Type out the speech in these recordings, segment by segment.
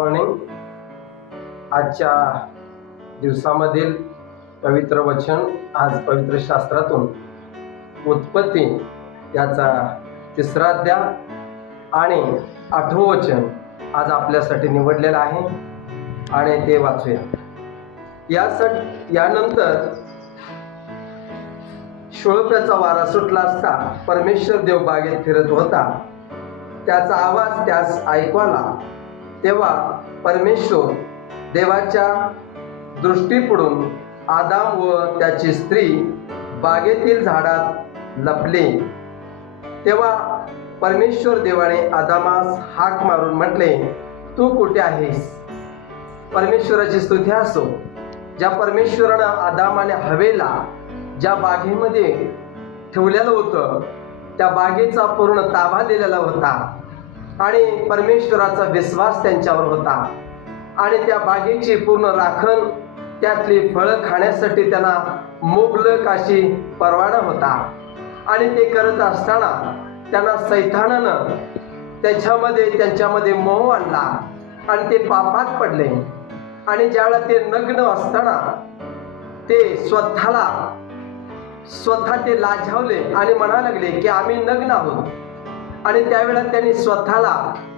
Morning. आजच्या दिवसामधील पवित्र वचन आज पवित्र शास्त्रातून उत्पत्ती याचा 3रा अध्याय आणि 8वं वचन आज आपल्यासाठी निवडलेलं आहे आणि ते वाचूया. यानंतर शोळप्याचा वारा सुटला असता परमेश्वर देव बागेत फिरत होता. त्याचा आवाज त्यास ऐकू आला. तेव्हा परमेश्वर देवाच्या दृष्टीपुढून आदाम व त्याची स्त्री बागेतील झाडात लपले. तेव्हा परमेश्वर देवाने आदामास हाक मारून म्हटले, तू कुठे आहेस? परमेश्वराची स्तुती असो. ज्या परमेश्वरानं आदामाने हवेला ज्या बागेमध्ये ठेवलेलं होतं त्या बागेचा पूर्ण ताबा दिलेला होता आणि परमेश्वराचा विश्वास त्यांच्यावर होता आणि त्या बागेची पूर्ण राखण त्यातली फळं खाण्यासाठी त्यांना मुबलक अशी परवाना होता. आणि ते करत असताना त्यांना सैतानानं त्यांच्यामध्ये मोह आणला आणि ते पापात पडले. आणि ज्यावेळेला ते नग्न असताना ते स्वतः ते लाजावले आणि म्हणा लागले की आम्ही नग्न आहोत. आणि त्यावेळेला त्यांनी स्वतःला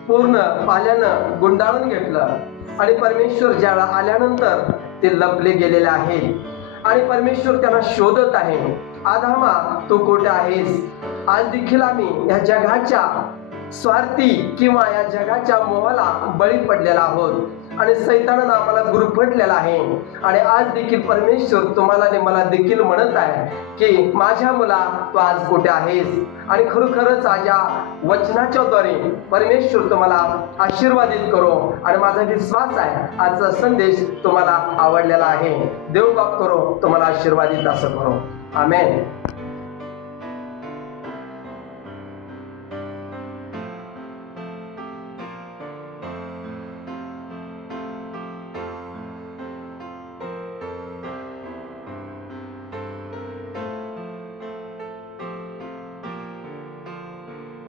पूर्ण पाल्यानं गुंडाळून घेतलं आणि परमेश्वर ज्यावेळेला आल्यानंतर ते लपले गेलेले आहे आणि परमेश्वर त्यांना शोधत आहे, आदामा तू कुठे आहेस? आज देखील आम्ही या जगाच्या स्वार्थी किंवा या जगाच्या मोहाला बळी पडलेला आहोत आणि सैतानानं आम्हाला गुरफटलेला आहे. आणि आज देखील परमेश्वर तुम्हाला आणि मला देखील म्हणत आहे की माझ्या मुला तू आज कुठे आहेस? आणि खरोखरच आज या वचनाच्या द्वारे परमेश्वर तुम्हाला आशीर्वादित करो आणि माझा विश्वास आहे आजचा संदेश तुम्हाला आवडलेला आहे. देव बाप करो तुम्हाला आशीर्वादित असं करो. आमेन.